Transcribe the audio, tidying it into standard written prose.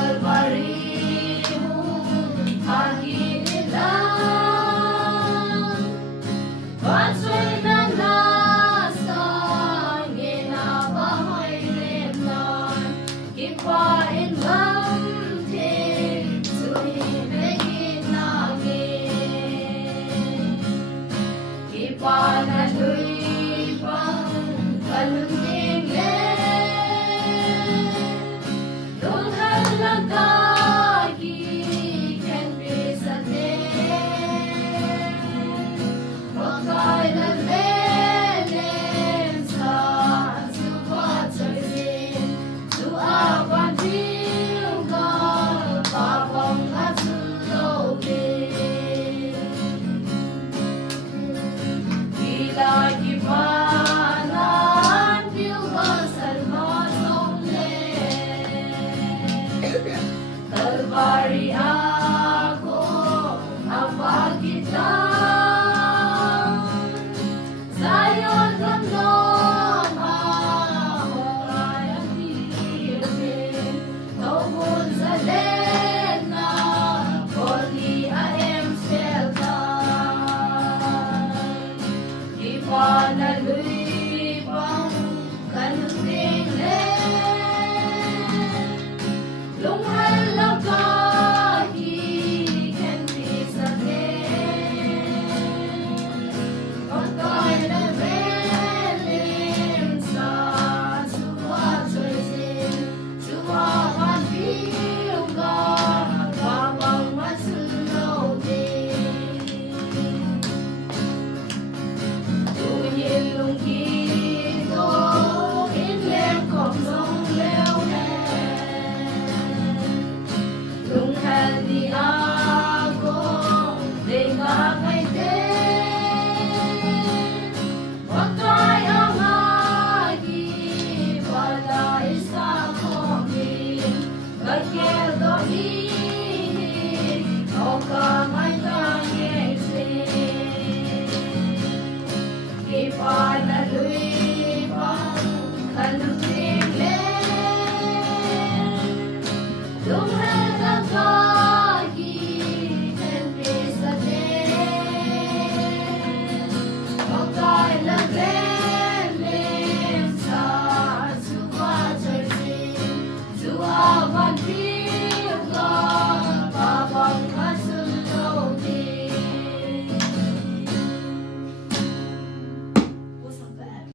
Kalbaryo akin Pagsoy ng lasang ginabahay rimnan Kipain lamting suhimigin namin Kipanaluy pang kalunting Lunghal lang kagi can be sa Kalbari ako ang kita Sa'yo damdam ako kayang tiibig Tawon sa lena Koni aem seltan Ipanaluy pang kanunting Lunghal lang kagi can be sa Pagkay na belim sa suwatsoy sin Suwakan piyo ka Babang masunaw din Tuhil lungkito Inlem kong song leo Lunghal di ako, di kakay din Huwag kayang agi, palay sa komin Kagel dohin, o kang